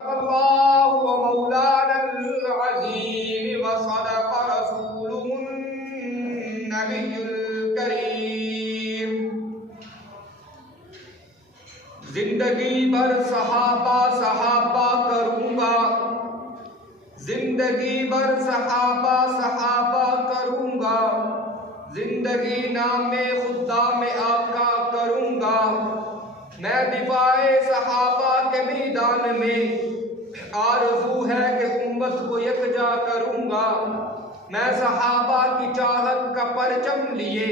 अल्लाहु व मौलानल अज़ीम व सदक़ रसूलुहुन नबियुल करीम। जिंदगी भर सहाबा सहाबा करूँगा, जिंदगी भर सहाबा सहाबा करूँगा, जिंदगी नामे खुदा में आका करूँगा। मैं दिफाए सहाबा के मैदान में आरज़ू है कि उम्मत को यकजा करूँगा। मैं सहाबा की चाहत का परचम लिए,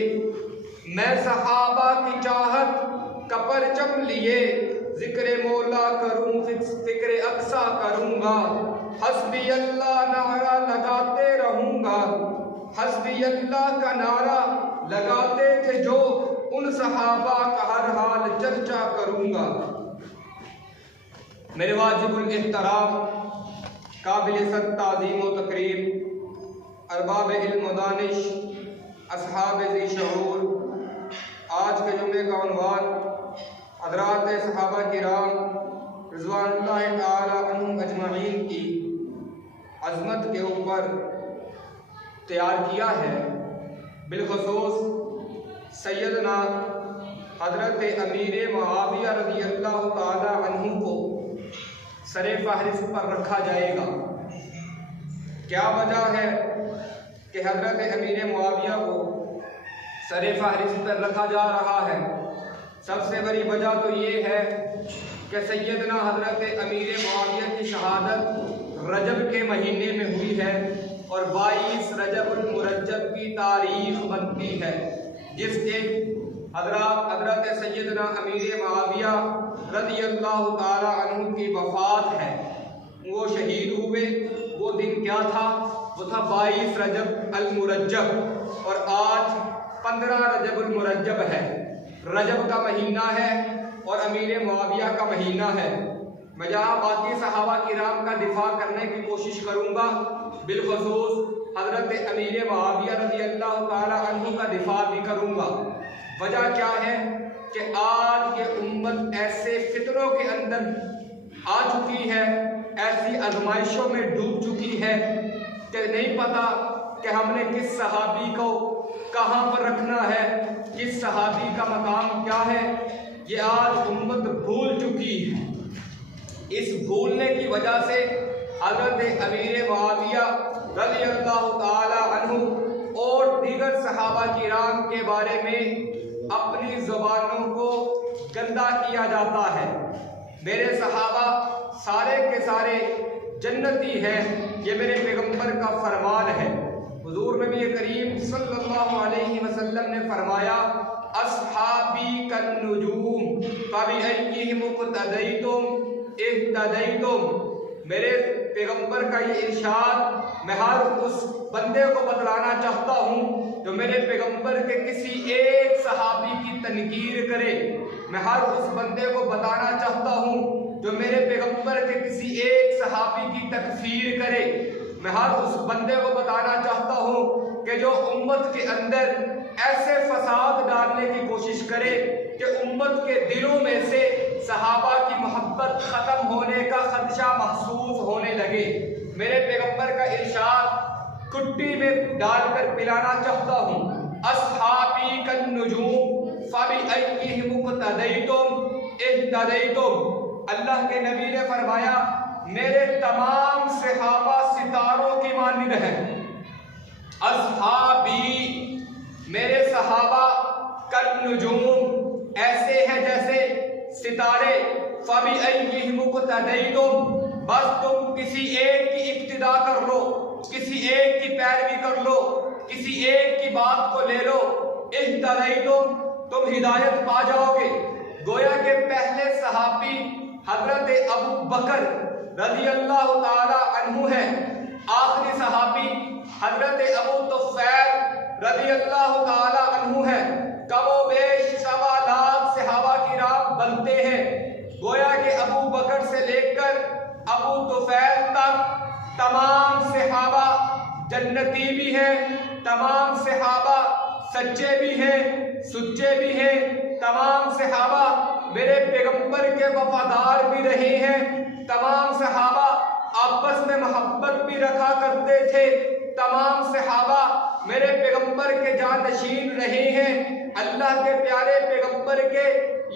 मैं सहाबा की चाहत का परचम लिए ज़िक्र मौला करूँ, ज़िक्र अक्सा करूँगा। हस्बी अल्लाह नारा लगाते रहूँगा, हस्बी अल्लाह का नारा लगाते थे जो उन सहाबा का हर हाल चर्चा करूँगा। मेरे वाजिबुल एहतराम काबिल सद ताज़ीम व तकरीम अरबाब इल्म व दानिश अस्हाब ज़ी शऊर, आज के जुम्मे का उन्वान हज़रात सहाबा किराम रिज़वानुल्लाहि ताला अन्हुम अजमईन की अज़मत के ऊपर तैयार किया है। बिलख़ुसूस सैयदना हज़रत अमीर मुआविया रज़ी अल्लाह ताला अन्हु को सरे फ़हरिस्त पर रखा जाएगा। क्या वजह है कि हज़रत अमीर मुआविया को सरे फ़हरिस्त पर रखा जा रहा है? सबसे बड़ी वजह तो ये है कि सैयदना हज़रत अमीर मुआविया की शहादत रजब के महीने में हुई है और 22 रजबुल मुरज्जब की तारीख बनती है, जिसके हज़रत सैयदना अमीर मुआविया रज़ी अल्लाह ताला अन्हु की वफ़ात है। वो शहीद हुए। वो दिन क्या था? वो था 22 रजब अल मुरज्जब और आज 15 रजबुल मुरज्जब है। रजब का महीना है और अमीर मुआविया का महीना है। मैं जहाँ बाकी सहाबा किराम का दिफा करने की कोशिश करूँगा, बिलख़ुसूस हज़रत अमीर मुआविया रज़ी अल्लाह ताला अन्हु का दिफा भी करूँगा। वजह क्या है कि आज ये उम्मत ऐसे फितरों के अंदर आ चुकी है, ऐसी आजमाइशों में डूब चुकी है कि नहीं पता कि हमने किस सहाबी को कहाँ पर रखना है, किस सहाबी का मकाम क्या है। ये आज उम्मत भूल चुकी है। इस भूलने की वजह से हज़रत अमीर मुआविया रज़ी अल्लाह ताला अन्हु और दीगर सहाबा किराम के बारे में अपनी ज़ुबानों को गंदा किया जाता है। मेरे सहाबा सारे के सारे जन्नती हैं, ये मेरे पैगंबर का फरमान है। हुज़ूर नबी करीम सल्लल्लाहु अलैहि वसल्लम ने फरमाया, अस्हाबी कन्नुजूम फबिअय्यिहिम इक़्तदैतुम इह्तदैतुम। मेरे पैगंबर का ये इरशाद मैं हर उस बंदे को बतलाना चाहता हूँ जो मेरे पैगंबर के किसी एक सहाबी की तनकीर करे। मैं हर उस बंदे को बताना चाहता हूँ जो मेरे पैगंबर के किसी एक सहाबी की तकफीर करे। मैं हर उस बंदे को बताना चाहता हूँ कि जो उम्मत के अंदर ऐसे फसाद डालने की कोशिश करे कि उम्मत के दिलों में से सहाबा की मोहब्बत ख़त्म होने का खदशा महसूस होने लगे। मेरे पैगंबर का इरशाद कुट्टी में डालकर पिलाना चाहता हूँ, अस्हाबी कन्नुजूम फबिअय्यिहिम इक़्तदैतुम इह्तदैतुम। अल्लाह के नबी ने फरमाया, मेरे तमाम सहाबा सितारों की मानिंद हैं। अस्हाबी मेरे सहाबा कन्नुजूम ऐसे हैं जैसे सितारे, फबिअय्यिहिम इक़्तदैतुम बस तुम किसी एक की इब्तिदा कर लो, किसी एक की पैरवी कर लो, किसी एक की बात को ले लो, इह्तदैतुम तुम हिदायत पा जाओगे। गोया के पहले सहाबी हज़रत अबू बकर रज़ी अल्लाह ताला अन्हु है, आखिरी सहाबी हज़रत अबू तुफ़ैल रज़ी अल्लाह ताला अन्हु है। कमो बेश 1.25 लाख सहाबा किराम बनते हैं। गोया के अबू बकर से लेकर अबू तुफ़ैल तक तमाम सहाबा जन्नती भी हैं, तमाम सहाबा सच्चे भी हैं, सुच्चे भी हैं, तमाम सहाबा मेरे पैगंबर के वफादार भी रहे हैं, तमाम सहाबा आपस में मोहब्बत भी रखा करते थे। तमाम सहाबा मेरे पैगंबर के जानशीन रहे हैं। अल्लाह के प्यारे पैगंबर के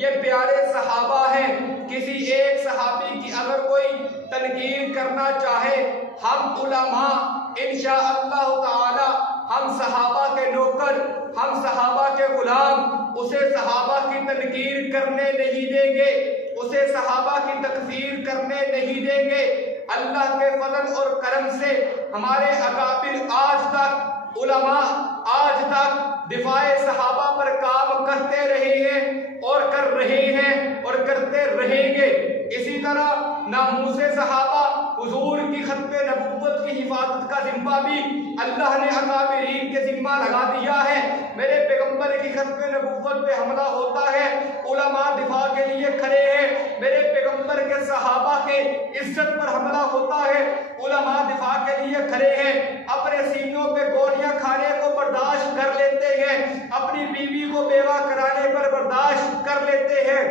ये प्यारे सहाबा हैं। किसी एक सहाबी की अगर कोई तनकीर करना चाहे, हम उलमा इंशाअल्लाह ताला, हम सहाबा के नौकर, हम सहाबा के गुलाम, उसे सहाबा की तनकीर करने नहीं देंगे, उसे सहाबा की तकफीर करने नहीं देंगे। अल्लाह के फजल और करम से हमारे अकाबिर आज तक, उलमा आज तक दिफाए सहाबा पर काम करते रहे हैं और कर रहे हैं और करते रहेंगे। इसी तरह नामूसे सहाबा, हुजूर की खत्मे नबुव्वत की हिफाजत का जिम्मा भी अल्लाह ने अकाबिरीन के जिम्मा लगा दिया है। मेरे पैगंबर की खत्मे नबुव्वत पे हमला होता है, उलमा दिफा के लिए खड़े हैं। मेरे पैगंबर के सहाबा के इज्जत पर हमला होता है, उलमा दिफा के लिए खड़े हैं। अपने सीनों पे गोलियां खाने को बर्दाश्त कर लेते हैं, अपनी बीवी को बेवा कराने पर बर्दाश्त कर लेते हैं,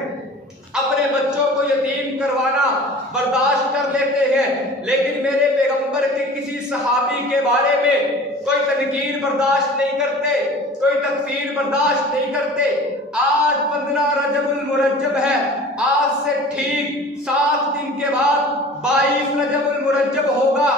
अपने बच्चों को यतीम करवाना बर्दाश्त कर लेते हैं। लेकिन मेरे पैगंबर के किसी सहाबी के बारे में कोई तनकीर बर्दाश्त नहीं करते, कोई तकफीर बर्दाश्त नहीं करते। आज 15 रजबुल मुरज्जब है, आज से ठीक 7 दिन के बाद 22 रजबुल मुरज्जब होगा।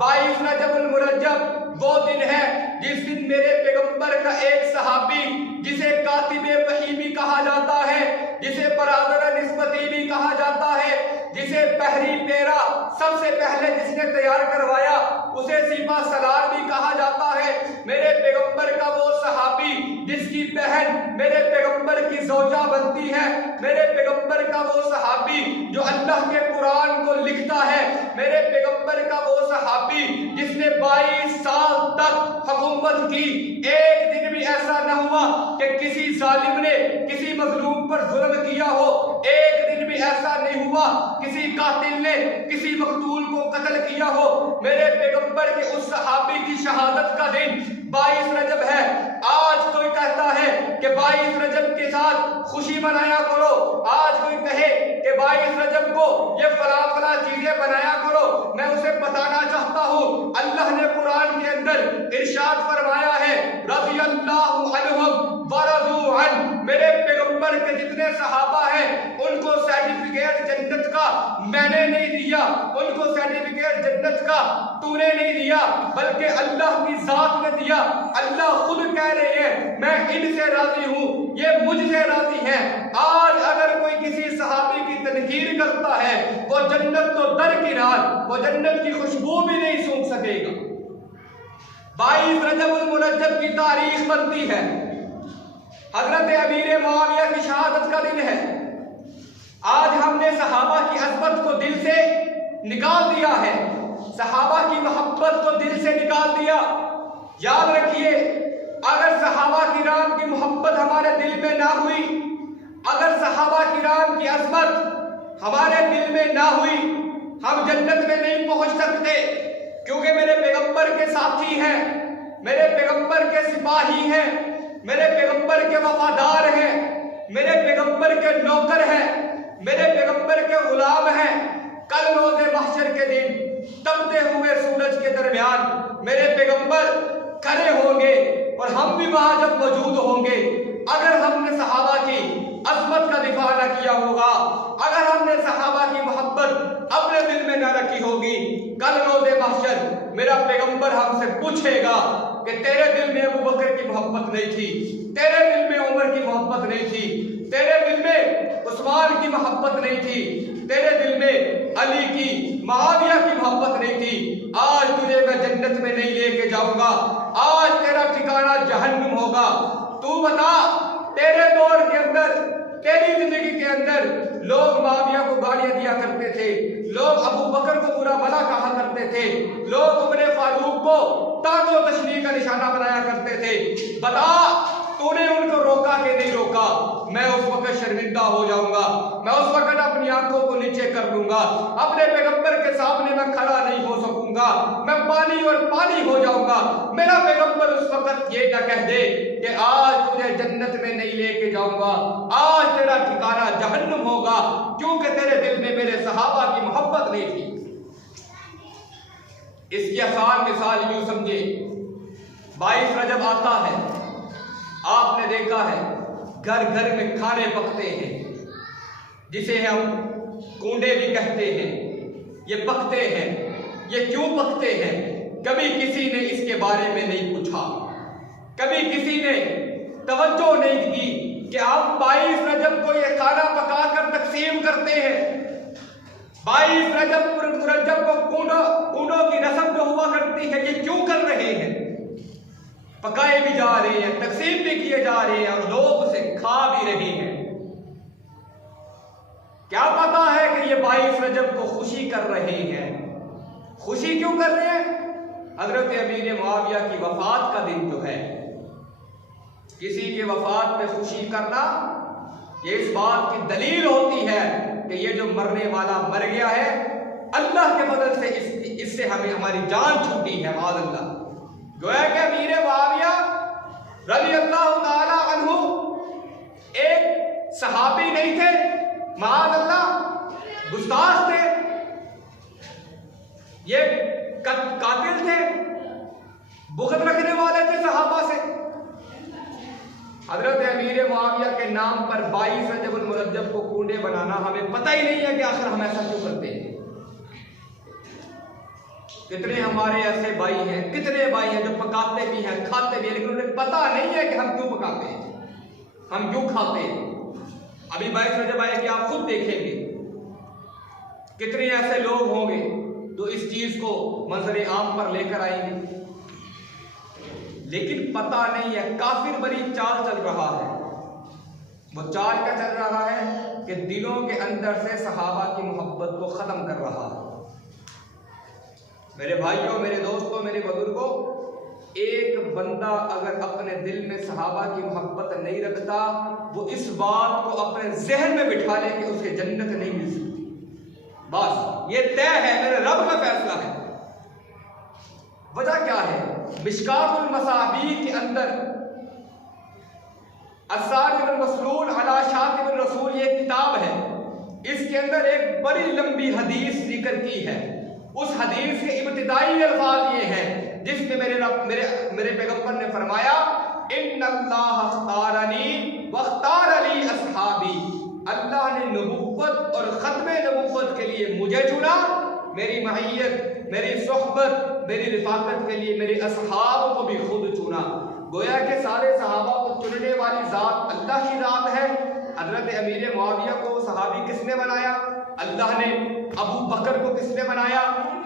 22 रजबुल मुरज्जब वो दिन है जिस दिन मेरे पैगंबर का एक सहाबी, जिसे कातिबे वही भी कहा जाता है, जिसे बरादर निस्बती भी कहा जाता है, जिसे पहरी पेरा सबसे पहले जिसने तैयार करवाया उसे सीपा सलार भी कहा जाता है। मेरे पैगंबर का वो सहाबी जिसकी बहन मेरे पैगंबर की ज़ौजा बनती है, मेरे पैगंबर का वो सहाबी जो अल्लाह के कुरान को लिखता है, मेरे पैगंबर का वो सहाबी जिसने 22 साल तक हुकूमत की। एक दिन भी ऐसा न हुआ कि किसी जालिम ने किसी मजलूम पर जुल्म किया हो, एक दिन भी ऐसा नहीं हुआ किसी कातिल ने किसी मकतूल को कत्ल किया हो। मेरे पैगंबर के उस सहाबी की शहादत का दिन 22 रजब है। आज कोई कहता है कि 22 रजब के साथ खुशी मनाया करो, आज कोई कहे कि 22 रजब को ये फला फला चीजें बनाया करो। मैं उसे बताना चाहता हूँ, अल्लाह ने कुरान के अंदर इरशाद फरमाया है, रज़ियल्लाहु अन्हुम व रज़ू अन। मेरे पैगंबर के जितने सहाबा हैं उनको सर्टिफिकेट जन्नत का मैंने नहीं दिया, उनको सर्टिफिकेट जन्नत का तूने नहीं दिया, बल्कि अल्लाह की जात ने दिया। अल्लाह खुद कह रहे हैं मैं इनसे राजी हूँ, ये मुझसे राजी हैं। आज अगर कोई किसी सहाबी की तनकीर करता है, वो जन्नत तो दरकिनार, वो जन्नत की खुशबू भी नहीं सूंघ सकेगा। 22 रजबुल मुरज्जब की तारीख बनती है, हजरत अमीर मुआविया की शहादत का दिन है। आज हमने सहाबा की अज़मत को दिल से निकाल दिया है, सहाबा की मोहब्बत को दिल से निकाल दिया। याद रखिए, अगर सहाबा किराम की मोहब्बत हमारे दिल में ना हुई, अगर सहाबा किराम की अज़मत हमारे दिल में ना हुई, हम जन्नत में नहीं पहुंच सकते। क्योंकि मेरे पैगंबर के साथी हैं, मेरे पैगंबर के सिपाही हैं, मेरे पैगंबर के वफादार हैं, मेरे पैगंबर के नौकर हैं, मेरे पैगंबर के गुलाम हैं। कल रोज़े महशर के दिन तपते हुए सूरज के दरमियान मेरे पैगंबर खड़े होंगे और हम भी वहां जब मौजूद होंगे। अगर हमने सहाबा की अज़मत का दिफा न किया होगा, अगर हमने सहाबा की मोहब्बत अपने दिल में न रखी होगी, कल रोज़े महशर मेरा पैगंबर हमसे पूछेगा कि तेरे दिल में अबू बकर की मोहब्बत नहीं थी, तेरे दिल में उमर की मोहब्बत नहीं थी, तेरे दिल में उस्मान की मोहब्बत नहीं थी, तेरे दिल में अली की, मुआविया की मोहब्बत नहीं थी। आज तुझे मैं जन्नत में नहीं लेके जाऊंगा, आज तेरा ठिकाना जहन्नुम होगा। तू बता, तेरे दौर के अंदर, तेरी जिंदगी के अंदर लोग मुआविया को गालियां दिया करते थे, लोग अबू बकर को बुरा भला कहा करते थे, लोग उमर फारूक को ताको तशनीह का निशाना बनाया करते थे। बता, तूने उनको रोका कि नहीं रोका? मैं उस वक्त शर्मिंदा हो जाऊंगा, मैं उस वक्त अपनी आंखों को नीचे कर लूंगा, अपने पैगंबर के सामने मैं खड़ा नहीं हो सकूंगा, मैं पानी और पानी हो जाऊंगा। मेरा पैगंबर उस वक्त ये न कह दे कि आज तुझे जन्नत में नहीं लेके जाऊंगा, आज तेरा ठिकाना जहन्नुम होगा। क्योंकि तेरे दिल में मेरे सहाबा की मोहब्बत नहीं थी। इसकी आसान मिसाल यूं समझे, 22 रजब आता है, आपने देखा है घर घर में खाने पकते हैं, जिसे हम कूंडे भी कहते हैं। ये पकते हैं, ये क्यों पकते हैं? कभी किसी ने इसके बारे में नहीं पूछा, कभी किसी ने तवज्जो नहीं की कि आप 22 रजब को ये खाना पकाकर तकसीम करते हैं। 22 रजब को कूंडों की रस्म जो हुआ करती है, ये क्यों कर रहे हैं? पकाए भी जा रहे हैं, तकसीम भी किए जा रहे हैं और लोग उसे खा भी रहे हैं। क्या पता है कि ये 22 रजब को खुशी कर रहे हैं? खुशी क्यों कर रहे हैं? हजरत अमीर मुआविया की वफात का दिन जो है, किसी के वफात पे खुशी करना ये इस बात की दलील होती है कि ये जो मरने वाला मर गया है, अल्लाह के मदद से इससे हमें हमारी जान छूटी है। माज़अल्लाह, गोया कि अमीर मुआविया रज़ी अल्लाह ताला अन्हु एक सहाबी नहीं थे, माज़अल्लाह गुस्ताख थे, ये कातिल थे, बुग़्ज़ रखने वाले थे सहाबा से। हजरत अमीर मुआविया के नाम पर 22 रजबुल मुरज्जब को कूंडे बनाना, हमें पता ही नहीं है कि आखिर हम ऐसा क्यों करते हैं। कितने हमारे ऐसे भाई हैं, कितने भाई हैं जो पकाते भी हैं, खाते भी हैं, लेकिन उन्हें पता नहीं है कि हम क्यों पकाते हैं, हम क्यों खाते हैं। अभी 22 रजब आएगी, आप खुद देखेंगे कितने ऐसे लोग होंगे जो इस चीज को मंजर आम पर लेकर आएंगे, लेकिन पता नहीं है काफिर बड़ी चाल चल रहा है। वो चाल क्या चल रहा है कि दिलों के अंदर से सहाबा की मोहब्बत को खत्म कर रहा है। मेरे भाइयों, मेरे दोस्तों, मेरे बुजुर्गों, एक बंदा अगर अपने दिल में सहाबा की मोहब्बत नहीं रखता, वो इस बात को अपने जहन में बिठा ले कि उसे जन्नत नहीं मिल सकती। बस ये तय है, मेरे रब का फैसला है। वजह क्या है? मिशकातुल मसाबी के अंदर अस्सादिकुल मसलूल अला शातिबुर रसूल ये किताब है, इसके अंदर एक बड़ी लंबी हदीस जिक्र की है। उस हदीस के इब्तिदाई अल्फाज ये हैं जिसमें मेरे पैगंबर ने फरमाया, इन्नल्लाह अख्तारनी वख्तार ली अस्हाबी, अल्लाह ने नबुव्वत और खत्मे नबुव्वत के लिए मुझे चुना, मेरी महय्यत, मेरी सोहबत, मेरी रिफाकत के लिए मेरे असहाब को भी खुद चुना। गोया के सारे सहाबा को चुनने वाली जात अल्लाह की जात है। हजरत अमीर मुआविया को सहाबी किसने बनाया? अल्लाह ने। अबू बकर को किसने बनाया?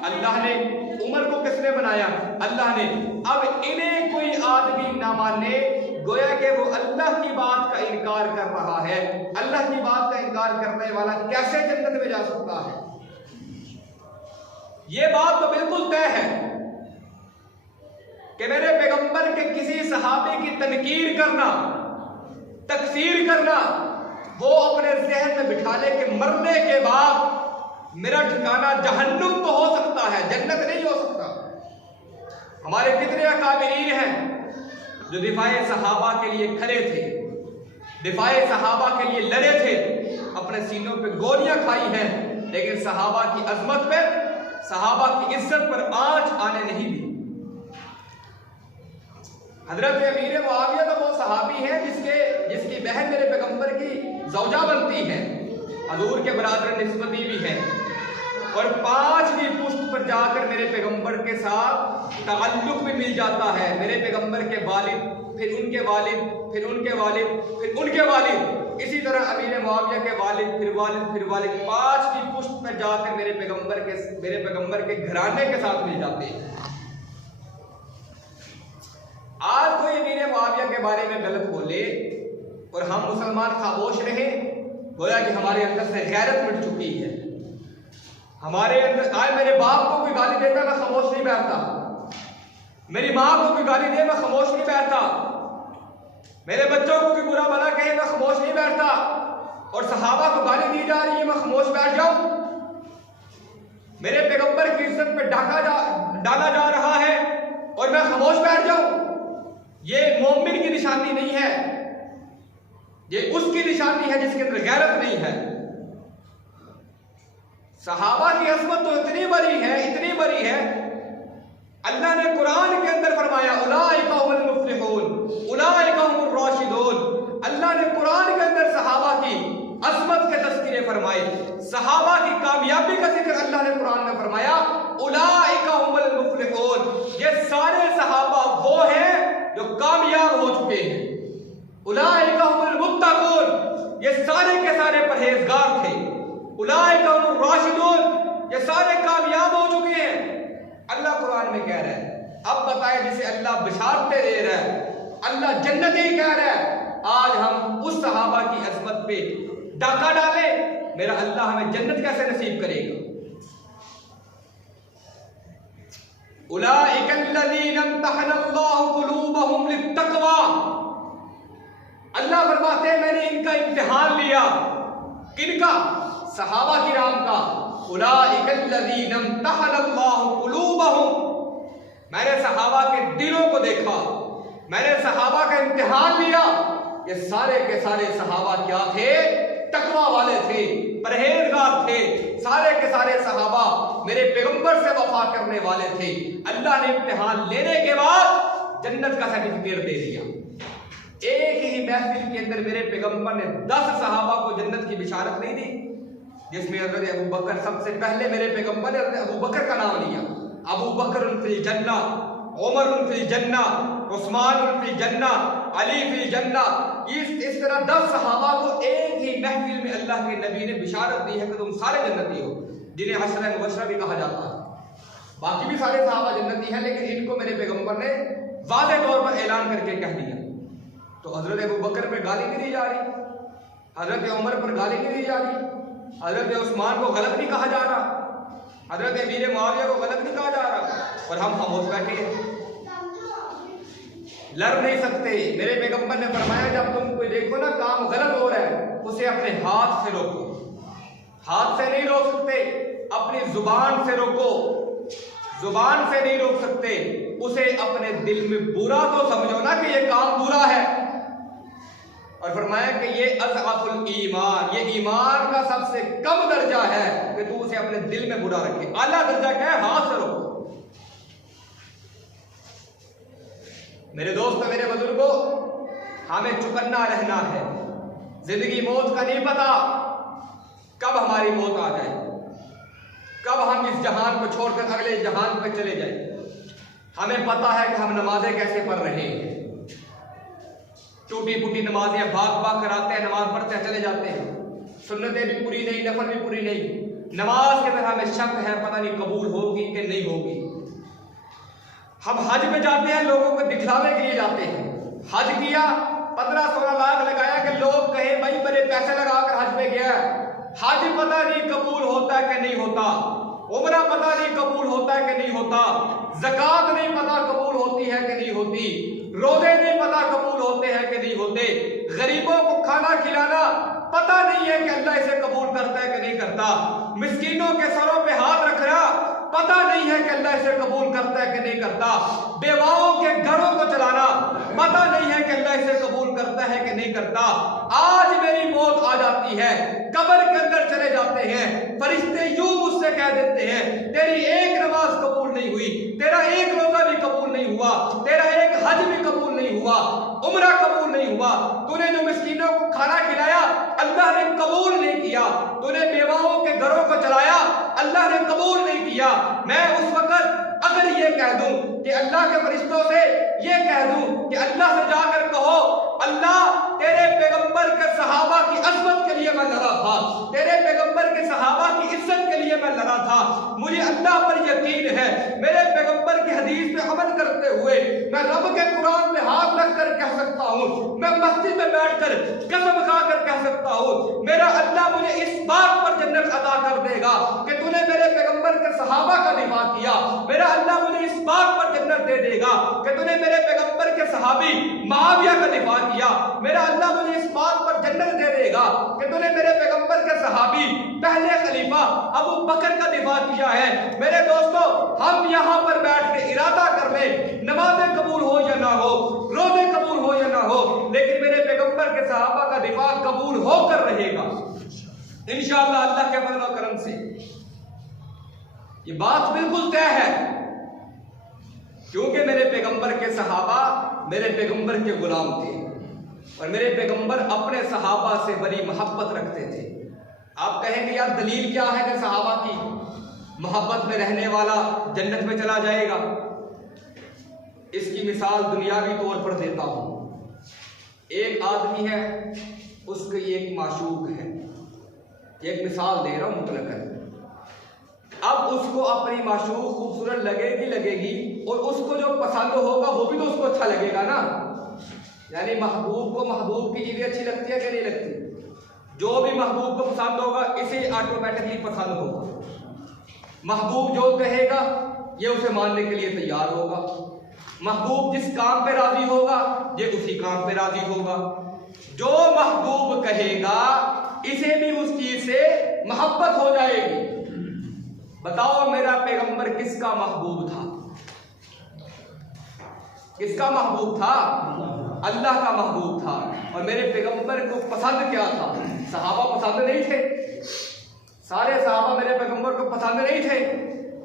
अल्लाह ने। उमर को किसने बनाया? अल्लाह ने। अब इन्हें कोई आदमी ना माने, गोया कि वो अल्लाह की बात का इनकार कर रहा है। अल्लाह की बात का इनकार करने वाला कैसे जन्नत में जा सकता है? ये बात तो बिल्कुल तय है कि मेरे पैगंबर के किसी सहाबी की तनकीर करना, तकसीर करना, वो अपने जहन में बिठा ले कि मरने के बाद मेरा ठिकाना जहन्नुम तो हो सकता है, जन्नत नहीं हो सकता। हमारे कितने अकाबिरीन हैं जो दिफाए सहाबा के लिए खड़े थे, दिफाए सहाबा के लिए लड़े थे, अपने सीनों पे गोलियां खाई हैं, लेकिन सहाबा की अजमत पे, सहाबा की इज्जत पर आंच आने नहीं दी। हजरत अमीर मुआविया तो वो सहाबी है जिसकी बहन मेरे पैगंबर की ज़ौजा बनती है, हजूर के बरादर निस्बती भी है, और 5वीं पुश्त पर जाकर मेरे पैगंबर के साथ ताल्लुक भी मिल जाता है। मेरे पैगंबर के वालिद, फिर उनके वालिद, फिर उनके वालिद, फिर उनके वालिद, इसी तरह अमीर मुआविया के वालिद, फिर वालिद, फिर वालिद, 5वीं पुश्त पर जाकर मेरे पैगंबर के घराने के साथ मिल जाते हैं। आज कोई अमीर मुआविया के बारे में गलत बोले और हम मुसलमान खामोश रहे, गोया कि हमारे अंदर से गैरत मिट चुकी है। हमारे अंदर आज मेरे बाप को कोई गाली देता, मैं खामोश नहीं बैठता, मेरी माँ को कोई गाली दे, मैं खामोश नहीं बैठता, मेरे बच्चों को कोई बुरा भला कहे, मैं खामोश नहीं बैठता, और सहाबा को गाली दी जा रही है, मैं खामोश बैठ जाऊं? मेरे पैगंबर की इज्जत पे डाला जा रहा है और मैं खामोश बैठ जाऊं? ये मोमिन की निशानी नहीं है, ये उसकी निशानी है जिसके अंदर गैरत नहीं है। सहाबा की अज़मत तो इतनी बड़ी है, इतनी बड़ी है, अल्लाह ने कुरान के अंदर फरमाया उलाइका हुमुल मुफ्लिहून, उलाइका हुमुर राशिदून। अल्लाह ने कुरान के अंदर सहाबा की अज़मत के तज़किरे फरमाए, सहाबा की कामयाबी का जिक्र अल्लाह ने कुरान में फरमाया उलाइका हुमुल मुफ्लिहून। ये सारे सहाबा वो हैं जो कामयाब हो चुके हैं। उलाइका हुमुल मुत्तकून, ये सारे के सारे परहेजगार थे। उलाइका हुमुर राशिदून, ये सारे कामयाब हो चुके हैं। अल्लाह कुरान में कह रहा है। अब बताए जिसे अल्लाह बिशारतें दे रहा है, अल्लाह जन्नती कह रहा है, आज हम उस सहाबा की अज़मत पे डाका डाले, मेरा अल्लाह हमें जन्नत कैसे नसीब करेगा। उलाइकल्लज़ीना इम्तहनल्लाहु कुलूबहुम लित्तक़वा, अल्लाह फरमाते हैं मैंने इनका इम्तिहान लिया। किनका? सहाबा किराम का। उलाइकल्लज़ीना इम्तहनल्लाहु कुलूबहुम, मैंने सहाबा के दिलों को देखा, मैंने सहाबा का इम्तिहान लिया। ये सारे के सारे सहाबा क्या थे? तकवा वाले थे, परहेजगार थे। सारे के सारे सहाबा मेरे पैगंबर से वफा करने वाले थे। अल्लाह ने इम्तिहान लेने के बाद जन्नत का सर्टिफिकेट दे दिया। एक ही महफिल के अंदर मेरे पैगंबर ने 10 सहाबा को जन्नत की बिशारत नहीं दी, जिसमें हज़रत अबू बकर सबसे पहले मेरे पैगंबर ने अबू बकर का नाम लिया। अबू बकर फिल जन्ना, उमर फिल जन्ना, उस्मान फिल जन्ना, अली फिल जन्ना। इस तरह 10 सहाबा को एक ही महफिल में अल्लाह के नबी ने बिशारत दी है कि तुम सारे जन्नती हो, जिन्हें अशरा मुबशरा भी कहा जाता है। बाकी भी सारे सहाबा जन्नती हैं, लेकिन इनको मेरे पैगंबर ने वाज़ेह तौर पर ऐलान करके कह दिया। तो हज़रत अबू बकर पर गाली नहीं दी जा रही, हज़रत उमर पर गाली नहीं दी जा रही, हज़रत उस्मान को गलत नहीं कहा जा रहा, हज़रत अमीर मुआविया को गलत नहीं कहा जा रहा, और हम खामोश बैठे हैं, लड़ नहीं सकते। मेरे पैगंबर ने फरमाया जब तुम कोई देखो ना काम गलत हो रहा है, उसे अपने हाथ से रोको। हाथ से नहीं रोक सकते, अपनी जुबान से रोको। जुबान से नहीं रोक सकते, उसे अपने दिल में बुरा तो समझो ना कि ये काम बुरा है। और फरमाया कि ये अज़अफुल ईमान, ये ईमान का सबसे कम दर्जा है कि तू उसे अपने दिल में बुरा रखे। आला दर्जा क्या है? हाथ से रोको। मेरे दोस्तों, मेरे बुजुर्गों, हमें चुकन्ना रहना है। जिंदगी मौत का नहीं पता कब हमारी मौत आ जाए, कब हम इस जहान को छोड़कर अगले जहान पर चले जाए। हमें पता है कि हम नमाजें कैसे पढ़ रहे हैं, टूटी फूटी नमाजें भाग भाग कराते हैं, नमाज पढ़ते हैं, चले जाते हैं, सुन्नतें भी पूरी नहीं, नफल भी पूरी नहीं। नमाज के अंदर हमें शक है, पता नहीं कबूल होगी कि नहीं होगी। हम हज में जाते हैं, लोगों को दिखलावे के लिए जाते हैं। हज किया, 15-16 लाख लगाया कि लोग कहें भाई बड़े पैसे लगाकर हज में गया। हज पता नहीं कबूल होता है कि नहीं होता, उम्रा पता नहीं कबूल होता है कि नहीं होता, ज़कात नहीं पता कबूल होती है कि नहीं होती, रोजे नहीं पता कबूल होते हैं कि नहीं होते, गरीबों को खाना खिलाना पता नहीं है कि अल्लाह इसे कबूल करता है कि नहीं करता, मिस्कीनों के सरों पे हाथ रख रहा पता नहीं है कि अल्लाह इसे कबूल करता है कि नहीं करता, बेवाओं के घरों को चलाना पता नहीं है कि अल्लाह इसे कबूल करता है कि नहीं करता। आज मेरी मौत आ जाती है, कब्र के अंदर चले जाते हैं, फरिश्ते यूं मुझसे कह देते हैं तेरी एक नमाज कबूल नहीं हुई, तेरा एक रोजा भी कबूल नहीं हुआ, तेरा एक हज भी कबूल नहीं हुआ, उम्रा कबूल नहीं हुआ, तूने जो मिस्कीनों को खाना खिलाया अल्लाह ने कबूल नहीं किया, तूने बेवाओं के घरों को चलाया अल्लाह ने कबूल नहीं किया। मैं उस वक्त अगर ये कह दूं कि अल्लाह के फरिश्तों से ये कह दूं कि अल्लाह से जाकर कहो अल्लाह तेरे पैगंबर के सहाबा की अज़मत के लिए मैं लड़ा था, तेरे पैगंबर के सहाबा की इज्जत के लिए मैं लड़ा था, मुझे अल्लाह पर यकीन है, मेरे पैगंबर की हदीस पे अमल करते हुए मैं रब के कुरान पे हाथ रखकर कह सकता हूँ, मैं मस्जिद में बैठकर कसम खाकर कह सकता हूँ मेरा अल्लाह मुझे इस बात पर जन्नत अता कर देगा कि तूने मेरे पैगंबर के सहाबा का दिफा किया, मेरा अल्लाह मुझे इस बात पर जन्नत दे देगा कि तूने मेरे पैगंबर के सहाबी मुआविया का दिफा किया, मेरा अल्लाह मुझे इस बात पर जन्नत दे देगा कि तूने मेरे पैगंबर के सहाबी पहले खलीफा अबू बकर का दिफा किया है। मेरे दोस्तों, हम यहाँ पर बैठ के इरादा कर ले नमाजें कबूल हो या ना हो, रोजे कबूल हो या ना हो, लेकिन मेरे पैगंबर के सहाबा का दिफा कबूल होकर रहेगा इंशाअल्लाह अल्लाह के फजल और करम से। ये बात बिल्कुल तय है, क्योंकि मेरे पैगंबर के सहाबा मेरे पैगंबर के गुलाम थे और मेरे पैगंबर अपने सहाबा से बड़ी मोहब्बत रखते थे। आप कहेंगे यार दलील क्या है कि सहाबा की मोहब्बत में रहने वाला जन्नत में चला जाएगा? इसकी मिसाल दुनियावी तौर पर देता हूं। एक आदमी है, उसकी एक माशूक है, एक मिसाल दे रहा हूं मुतलकन। अब उसको अपनी माशूक खूबसूरत लगेगी और उसको जो पसंद होगा वो भी तो उसको अच्छा लगेगा ना। यानी महबूब को महबूब की चीजें अच्छी लगती है कि नहीं लगती? जो भी महबूब को पसंद होगा इसे ऑटोमेटिकली पसंद होगा। महबूब जो कहेगा ये उसे मानने के लिए तैयार होगा। महबूब जिस काम पे राजी होगा ये उसी काम पे राजी होगा। जो महबूब कहेगा इसे भी उस चीज से मोहब्बत हो जाएगी। बताओ मेरा पैगंबर किसका महबूब था? किसका महबूब था? अल्लाह का महबूब था। और मेरे पैगंबर को पसंद क्या था? सहाबा पसंद नहीं थे, सारे सहाबा मेरे पैगंबर को पसंद नहीं थे।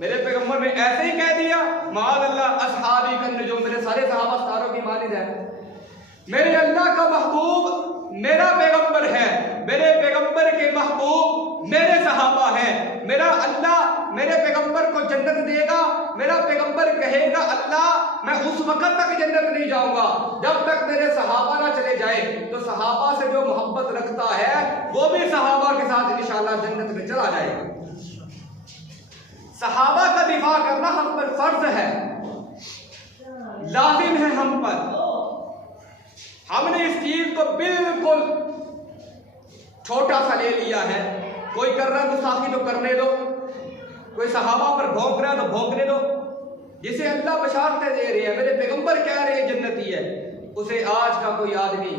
मेरे पैगंबर ने ऐसे ही कह दिया माल अल्लाह असहाबी कन, जो मेरे सारे सहाबा सितारों की मानिद है। मेरे अल्लाह का महबूब मेरा पैगंबर है, मेरे पैगंबर के महबूब मेरे सहाबा हैं। मेरा अल्लाह मेरे पैगंबर को जन्नत देगा। मेरा पैगंबर कहेगा अल्लाह मैं उस वक्त तक जन्नत नहीं जाऊंगा जब तक मेरे सहाबा ना चले जाए। तो सहाबा से जो मोहब्बत रखता है वो भी सहाबा के साथ इंशाअल्लाह जन्नत में चला जाएगा। सहाबा का दिफा करना हम पर फर्ज है, लाजिम है हम पर। हमने इस चीज को बिल्कुल छोटा सा ले लिया है। कोई कर रहा है गुस्ताखी तो करने दो, कोई सहाबा पर भौंक रहा है तो भौंकने दो। जिसे अल्लाह बशारतें दे रहे हैं, मेरे पैगंबर कह रहे हैं जन्नती है, उसे आज का कोई आदमी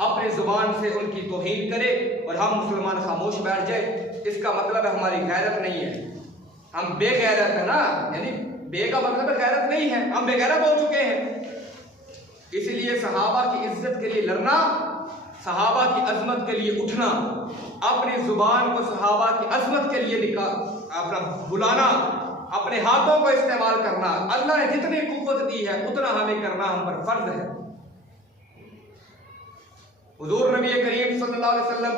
अपने जुबान से उनकी तौहीन करे और हम मुसलमान खामोश बैठ जाए, इसका मतलब है हमारी गैरत नहीं है, हम बेगैरत है ना। यानी बे का मतलब गैरत नहीं है, हम बेगैरत हो चुके हैं। इसलिए सहाबा की इज्जत के लिए लड़ना, सहाबा की अजमत के लिए उठना, अपनी जुबान को सहाबा की अजमत के लिए अपना बुलाना, अपने हाथों को इस्तेमाल करना, अल्लाह ने जितनी कुव्वत दी है उतना हमें करना हम पर फर्ज है। हुजूर नबी करीम सल्लल्लाहु अलैहि वसल्लम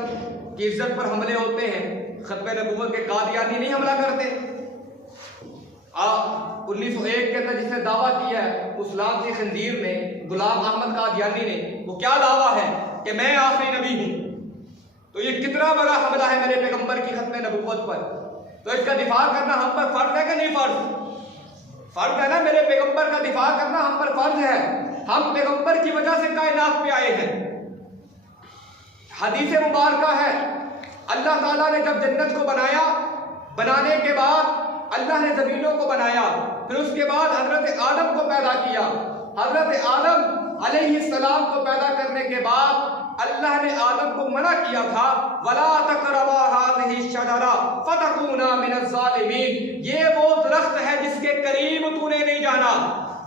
की इज्जत पर हमले होते हैं, खत्मे नबूवत के कादियानी नहीं हमला करते। 1901 के अंदर जिसने दावा किया है मुसलाम की खंजीर ने, गुलाम अहमद कादियानी ने, वो क्या दावा है कि मैं आखिरी नबी हूं। तो ये कितना बड़ा हमला है मेरे पैगंबर की खत्मे नबूवत पर। तो इसका दिफा करना हम पर फर्ज है कि नहीं? फर्ज है ना। मेरे पैगंबर का दिफा करना हम पर फर्ज है। हम पैगंबर की वजह से कायनात पे आए हैं। हदीस मुबारका है, अल्लाह ताला ने जब जन्नत को बनाया, बनाने के बाद अल्लाह ने जमीनों को बनाया, फिर उसके बाद हजरत आदम को पैदा किया। हजरत आदम अलैहिस्सलाम को पैदा करने के बाद अल्लाह ने आदम को मना किया था, वला तक़रबा हाज़िही शजरा फतकूना मिनज़-ज़ालिमीन, ये वो दरख्त है जिसके करीब तूने नहीं जाना।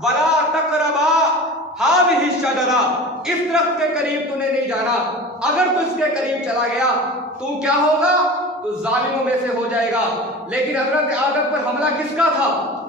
वला तक़रबा हाज़िही शजरा, इस दरख्त के करीब तूने नहीं जाना। अगर तू इसके करीब चला गया तू क्या होगा? तो जालिमों में से हो जाएगा। लेकिन हजरत आदम पर हमला किसका था?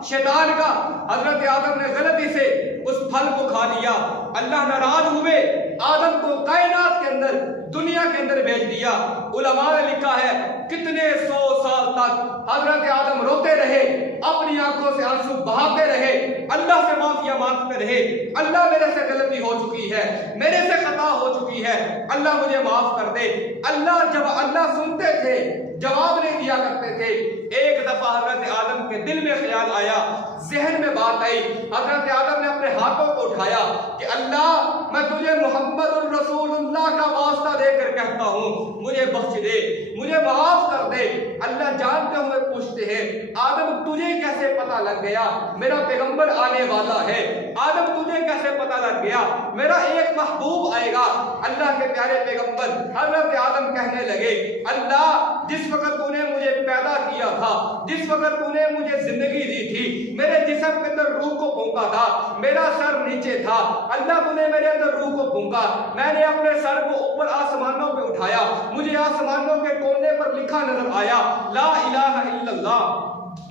शैतान का। हजरत आदम ने गलती से उस फल को खा लिया। अल्लाह नाराज हुए, आदम को कायनात के अंदर, दुनिया के अंदर भेज दिया। उलमा ने लिखा है कितने 100 साल तक हजरत आदम रोते रहे, अपनी आंखों से आंसू बहाते रहे, अल्लाह से माफिया मांगते रहे, अल्लाह मेरे से गलती हो चुकी है, मेरे से खता हो चुकी है, अल्लाह मुझे माफ कर दे। अल्लाह सुनते थे, जवाब नहीं दिया करते थे। एक दफा हजरत आदम के दिल में ख्याल आया, जहन में बात आई, हजरत आदम ने अपने हाथों को उठाया कि अल्लाह मैं तुझे मुहम्मद रसूलुल्लाह का वास्ता देकर कहता हूँ, मुझे बख्श दे, मुझे माफ कर दे। अल्लाह जानते हुए पूछते हैं, आदम तुझे कैसे पता लग गया मेरा पैगंबर आने वाला है? आदम तुझे कैसे पता लग गया मेरा एक महबूब आएगा? अल्लाह के प्यारे पैगंबर हजरत आदम कहने लगे, अल्लाह जिस वक्त तूने मुझे पैदा किया था, जिस वक्त तूने मुझे जिंदगी दी थी, मेरे जिस्म के अंदर रूह को फूंका था, मेरा सर नीचे था, अल्लाह तूने मेरे अंदर रूह को फूंका, मैंने अपने सर को ऊपर आसमानों पे उठाया, मुझे आसमानों के कोने पर लिखा नजर आया ला इलाहा इल्लल्लाह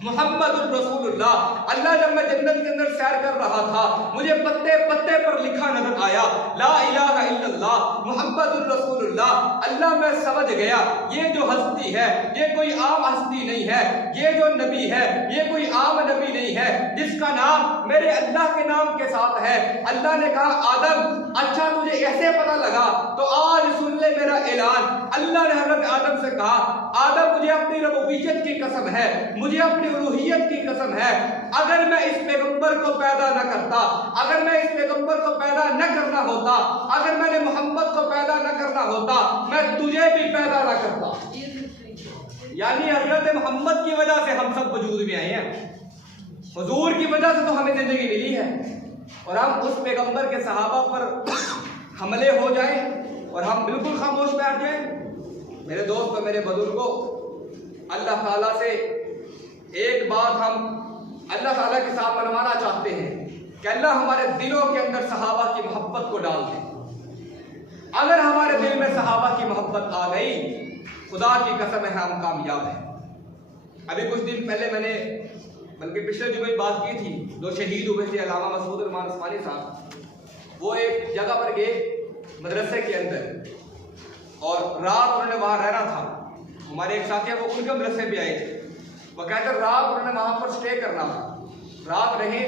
मुहम्मदुर रसूलुल्लाह। अल्लाह जब मैं जन्नत के अंदर सैर कर रहा था, मुझे पत्ते पत्ते पर लिखा नजर आया ला इलाहा इल्लल्लाह मुहम्मदुर रसूलुल्लाह। अल्लाह मैं समझ गया ये जो हस्ती है ये कोई आम हस्ती नहीं है, ये जो नबी है ये कोई आम नबी नहीं है, जिसका नाम मेरे अल्लाह के नाम के साथ है। अल्लाह ने कहा आदम अच्छा तुझे ऐसे पता लगा, तो आज सुन ले मेरा ऐलान। अल्लाह ने हजरत आदम से कहा आदम मुझे अपनी रबूबियत की कसम है, मुझे अपनी उलूहियत की कसम है, अगर मैं इस पैगंबर को पैदा न करता, अगर मैं इस पैगंबर को पैदा न करना होता, अगर मैंने मोहम्मद को पैदा न करना होता, मैं तुझे भी पैदा न करता। यानी हजरत मोहम्मद की वजह से हम सब वजूद में आए हैं, हुजूर की वजह से तो हमें जिंदगी मिली है। और हम उस पैगंबर के सहाबा पर हमले हो जाए और हम बिल्कुल खामोश बैठ जाए। मेरे दोस्त और मेरे बुजुर्गों, अल्लाह ताला से एक बात हम अल्लाह ताला के साथ मनवाना चाहते हैं कि अल्लाह हमारे दिलों के अंदर सहाबा की मोहब्बत को डाल दे। अगर हमारे दिल में सहाबा की मोहब्बत आ गई, खुदा की कसम है हम कामयाब हैं। अभी कुछ दिन पहले मैंने बल्कि पिछले जुमे बात की थी, जो शहीद हुए थे अल्लामा मसूद रहमान उस्मानी साहब, वो एक जगह पर गए मदरसे के अंदर और रात उन्होंने वहाँ रहना था। हमारे एक साथी वो उनके मदरसे भी आए थे, वो कहते रात उन्होंने वहाँ पर स्टे करना था। रात रहे,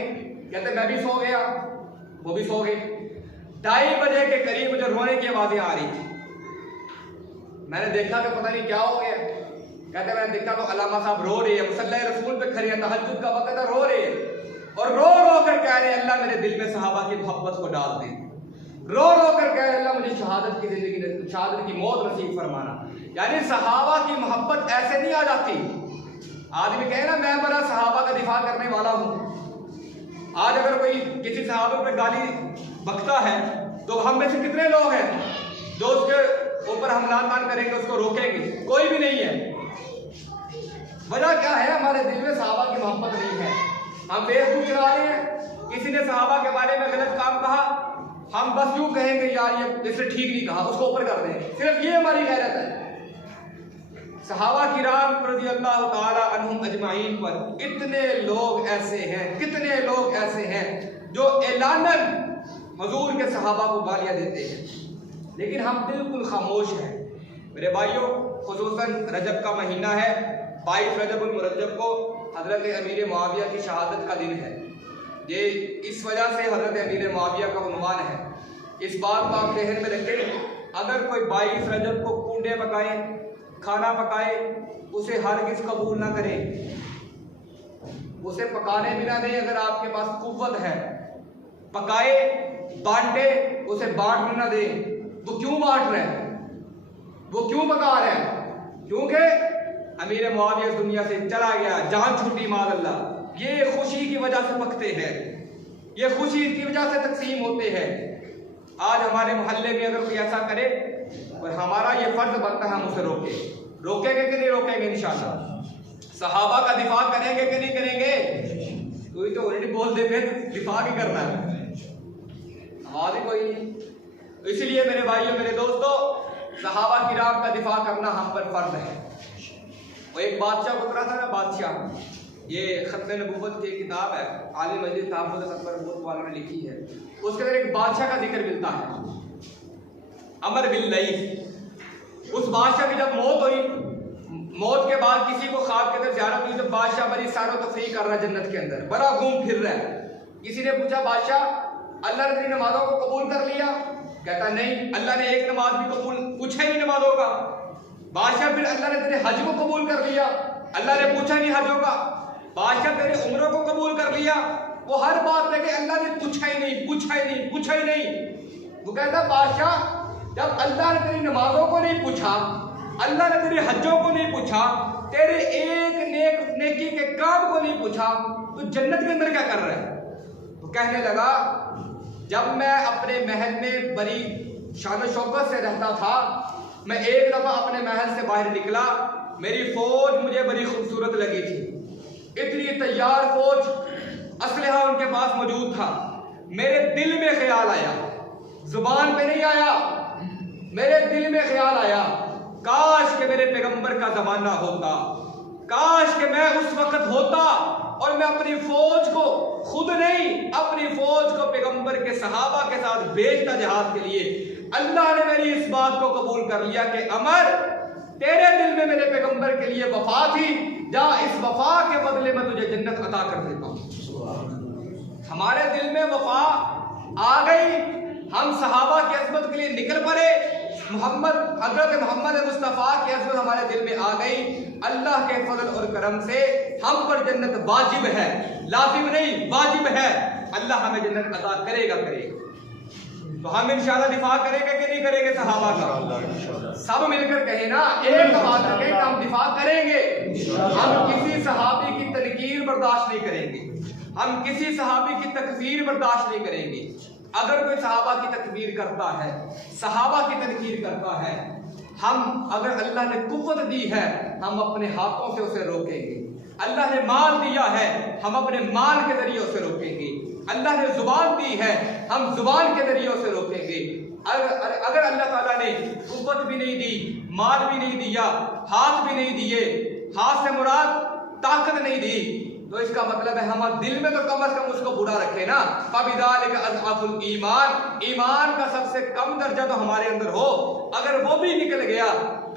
कहते मैं भी सो गया, वो भी सो गए। 2:30 बजे के करीब मुझे रोने की आवाज़ें आ रही थी। मैंने देखा कि पता नहीं क्या हो गया। कहते मैंने देखा तो अल्लामा साहब रो रहे हैं, मुसल्ला रसूल पे खड़े हैं, तहज्जुद का वक्त है, रो रहे हैं और रो रो कर कह रहे हैं अल्लाह मेरे दिल में सहाबा की मोहब्बत को डाल दे। रो रो कर कह रहे अल्लाह मुझे शहादत की जिंदगी, शहादत की मौत नसीब फरमाना। यानी सहाबा की मोहब्बत ऐसे नहीं आ जाती। आदमी कहे ना मैं बड़ा सहाबा का दिफा करने वाला हूँ। आज अगर कोई किसी सहाबा पे गाली बकता है तो हम में से कितने लोग हैं जो उसके ऊपर हमला करेंगे, उसको रोकेंगे? कोई भी नहीं है। वजह क्या है? हमारे दिल में सहाबा की मोहब्बत नहीं है। हम फेसबुक चला रहे हैं, किसी ने सहाबा के बारे में गलत काम कहा, हम बस यूं कहेंगे यार ये इसने ठीक नहीं कहा, उसको ऊपर कर दें। सिर्फ ये हमारी गैरत है। सहाबा किराम रज़ियल्लाहु ताला अन्हुम अजमाइन पर इतने लोग ऐसे हैं, कितने लोग ऐसे हैं जो ऐलानन हुजूर के सहाबा को गालियां देते हैं, लेकिन हम बिल्कुल खामोश हैं। मेरे भाइयों, खुसूसन रजब का महीना है, 22 रजब मुरज्जब को हजरत अमीर मुआविया की शहादत का दिन है। ये इस वजह से हजरत अमीर मुआविया का उन्वान है। इस बात को आप जहन में रखें, अगर कोई 22 रजब को कूंडे पकाए, खाना पकाए, उसे हरगिज़ कबूल ना करें, उसे पकाने भी ना दें। अगर आपके पास कुव्वत है, पकाए बांटे, उसे बांट भी ना दें। वो क्यों बांट रहे हैं, वो क्यों पका रहे हैं? क्योंकि अमीर मुआविया दुनिया से चला गया, जान छूटी माज़अल्लाह। ये खुशी की वजह से पकते हैं, ये खुशी की वजह से तकसीम होते हैं। आज हमारे मोहल्ले में अगर कोई ऐसा करे और हमारा ये फर्ज बनता है हम उसे रोकेंगे कि नहीं रोकेंगे? इंशाअल्लाह। सहाबा का दिफा करेंगे कि नहीं करेंगे? कोई तो ऑलरेडी बोल दे फिर दिफा भी करना है, आवाज ही कोई नहीं। इसलिए मेरे भाइयों, मेरे दोस्तों, सहाबा किराम का दिफा करना हम पर फर्ज है। वो एक बादशाह गुजरा था ना, बादशाह, ये खत्म नबूवत की किताब है, आलिम मजीद तहफ़्फ़ुज़ खत्म नबूवत वालों ने लिखी है। उसके अंदर एक बादशाह का जिक्र मिलता है, अमर बिन लईस। उस बादशाह की जब मौत हुई, मौत के बाद किसी को ख्वाब के अंदर ज़ियारत हुई तो बादशाह बड़ी सारो तफरीह कर रहा है जन्नत के अंदर, बड़ा घूम फिर रहा है। किसी ने पूछा बादशाह अल्लाह ने तेरी नमाजों को कबूल कर लिया? कहता नहीं, अल्लाह ने एक नमाज भी कबूल पूछा ही नहीं नमाजों का। बादशाह फिर अल्लाह ने तेरे हज को कबूल कर लिया? अल्लाह ने पूछा नहीं हजों का। बादशाह तेरे उम्रों को कबूल कर लिया? वो हर बात में कि अल्लाह ने पूछा ही नहीं, पूछा ही नहीं, पूछा ही नहीं। वो कहता बादशाह जब अल्लाह ने तेरी नमाजों को नहीं पूछा, अल्लाह ने तेरे हज्जों को नहीं पूछा, तेरे एक नेकी के काम को नहीं पूछा, तो जन्नत के अंदर क्या कर रहा है? तो कहने लगा जब मैं अपने महल में बड़ी शान शौकत से रहता था, मैं एक दफा अपने महल से बाहर निकला, मेरी फौज मुझे बड़ी खूबसूरत लगी थी, इतनी तैयार फौज, असलहा उनके पास मौजूद था। मेरे दिल में ख्याल आया, जुबान पे नहीं आया, मेरे दिल में ख्याल आया काश के मेरे पैगंबर का जमाना होता, काश कि मैं उस वक्त होता और मैं अपनी फौज को खुद नहीं, अपनी फौज को पैगंबर के सहाबा के साथ भेजता जिहाद के लिए। अल्लाह ने मेरी इस बात को कबूल कर लिया कि अमर, तेरे दिल में मेरे पैगंबर के लिए वफा थी, जा इस वफा के बदले में तुझे जन्नत अता कर देता हूं। हमारे दिल में वफा आ गई, हम सहाबा की अज़मत के लिए निकल पड़े, हज़रत मोहम्मद मुस्तफ़ा की अज़मत हमारे दिल में आ गई। अल्लाह के फजल और करम से हम पर जन्नत वाजिब है, लाजिम नहीं वाजिब है। अल्लाह हमें जन्नत अता करेगा। तो हम इंशाअल्लाह दिफा करेंगे कि नहीं करेंगे सहाबा का? सब मिलकर कहे ना, एक आवाज रखें कि हम दिफा करेंगे। हम किसी सहाबी की तनकीर बर्दाश्त नहीं करेंगे, हम किसी सहाबी की तकफीर बर्दाश्त नहीं करेंगे। अगर कोई सहाबा की तकफीर करता है, सहाबा की तनकीर करता है, हम अगर अल्लाह ने कुव्वत दी है, हम अपने हाथों से उसे रोकेंगे। अल्लाह ने माल दिया है, हम अपने माल के जरिए उसे रोकेंगे। अल्लाह ने जुबान दी है, हम जुबान के जरिए उसे रोकेंगे। अगर अल्लाह ताला ने कुव्वत भी नहीं दी, माल भी नहीं दिया, हाथ भी नहीं दिए, हाथ से मुराद ताकत नहीं दी, तो इसका मतलब है हमारे दिल में तो कम से कम उसको बुरा रखे ना। फबिदालिका अज़अफुल ईमान, ईमान का सबसे कम दर्जा तो हमारे अंदर हो। अगर वो भी निकल गया,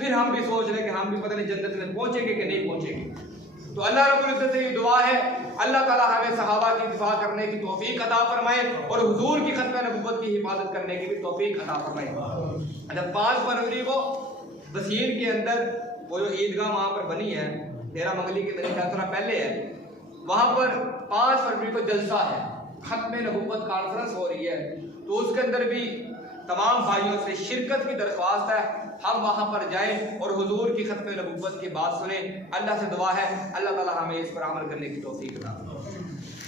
फिर हम भी सोच रहे कि हम भी पता नहीं जन्नत में पहुंचेंगे कि नहीं पहुंचेंगे। तो अल्लाह रब्बुल इज्जत से ये दुआ है, अल्लाह ताला हमें सहाबा की दिफा करने की तौफीक अता फरमाए और हुजूर की खत्म नबुव्वत की हिफाजत करने की भी तौफीक अता फरमाए। जब 5 फरवरी को बसीर के अंदर वो जो ईदगाह वहाँ पर बनी है, तेरा मंगली के मेरे ख्याल थोड़ा पहले है, वहाँ पर 5 फरवरी को जलसा है, खत्म नबुव्वत कॉन्फ्रेंस हो रही है। तो उसके अंदर भी तमाम भाइयों से शिरकत की दरख्वास्त है, हम वहाँ पर जाएं और हुजूर की खत्म नबुव्वत की बात सुने। अल्लाह से दुआ है अल्लाह ताला हमें इस पर अमल करने की तौफीक अता फरमाए।